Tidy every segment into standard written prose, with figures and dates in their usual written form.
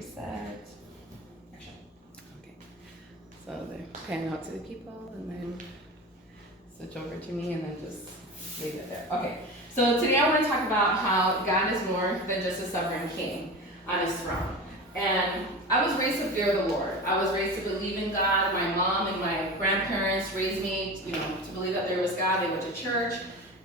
reset. Action. Okay. So they pan out to the people and then switch over to me and then just leave it there. Okay. So today I want to talk about how God is more than just a sovereign king on his throne. And I was raised to fear the Lord. I was raised to believe in God. My mom and my grandparents raised me, to believe that there was God. They went to church.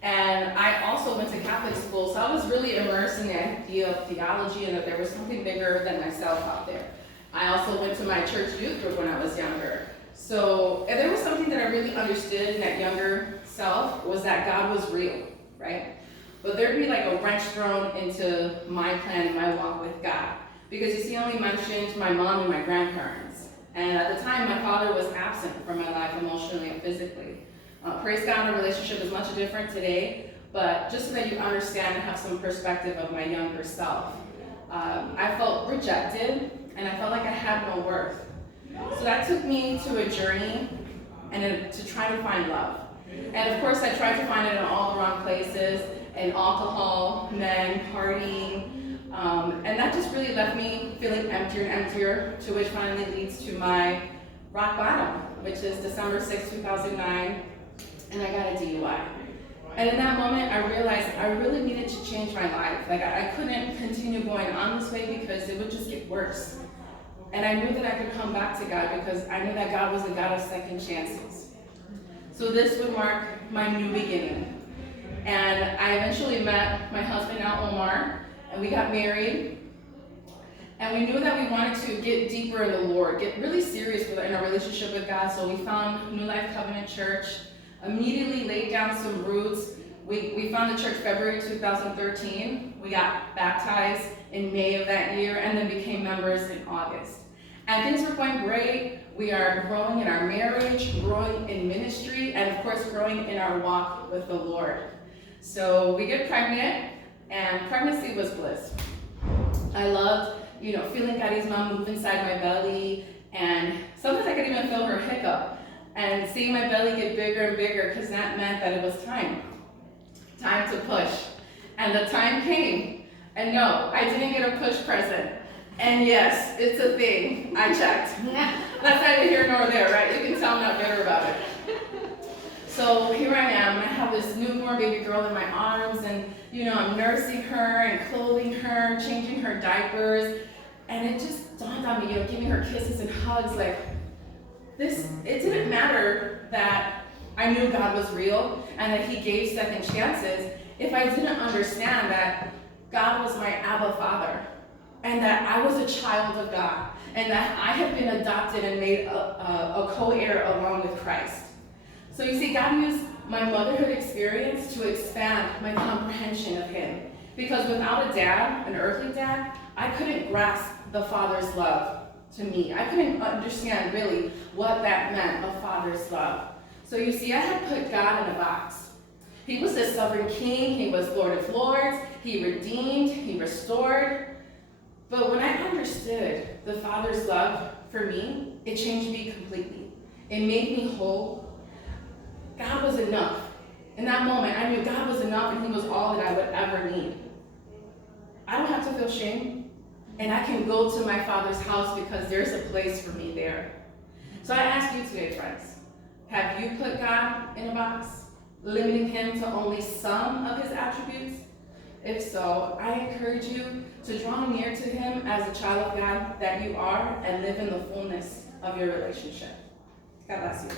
And I also went to Catholic school, so I was really immersed in the idea of theology and that there was something bigger than myself out there. I also went to my church youth group when I was younger. So if there was something that I really understood in that younger self was that God was real, right? But there'd be like a wrench thrown into my plan and my walk with God. Because you see, I only mentioned my mom and my grandparents. And at the time, my father was absent from my life emotionally and physically. Praise God, our relationship is much different today, but just so that you understand and have some perspective of my younger self. I felt rejected, and I felt like I had no worth. So that took me to a journey and to try to find love. And of course, I tried to find it in all the wrong places, in alcohol, men, partying, and that just really left me feeling emptier and emptier, to which finally leads to my rock bottom, which is December 6, 2009, and I got a DUI. And in that moment, I realized I really needed to change my life. Like, I couldn't continue going on this way because it would just get worse. And I knew that I could come back to God because I knew that God was a God of second chances. So this would mark my new beginning. And I eventually met my husband now, Omar, and we got married. And we knew that we wanted to get deeper in the Lord, get really serious in our relationship with God. So we found New Life Covenant Church, immediately laid down some roots. We found the church February 2013. We got baptized in May of that year and then became members in August. And things were going great. We are growing in our marriage, growing in ministry, and of course growing in our walk with the Lord. So we get pregnant, and pregnancy was bliss. I loved, feeling Gadi's mom move inside my belly, and sometimes I could even feel her hiccup, and seeing my belly get bigger and bigger, because that meant that it was time to push. And the time came, and no, I didn't get a push present. And yes, it's a thing. I checked. That's neither here nor there, right? You can tell I'm not bitter about it. So here I am. I have this newborn baby girl in my arms, and I'm nursing her and clothing her, changing her diapers, and it just dawned on me, giving her kisses and hugs. Like this, it didn't matter that I knew God was real and that He gave second chances if I didn't understand that God was my Abba Father, and that I was a child of God, and that I have been adopted and made a co-heir along with Christ. So you see, God used my motherhood experience to expand my comprehension of Him. Because without a dad, an earthly dad, I couldn't grasp the Father's love to me. I couldn't understand really what that meant, a Father's love. So you see, I had put God in a box. He was the sovereign king. He was Lord of Lords. He redeemed. He restored. But when I understood the Father's love for me, it changed me completely. It made me whole. God was enough. In that moment, I knew God was enough and He was all that I would ever need. I don't have to feel shame, and I can go to my Father's house because there's a place for me there. So I ask you today, friends, have you put God in a box, limiting Him to only some of His attributes? If so, I encourage you to draw near to Him as a child of God that you are and live in the fullness of your relationship. God bless you.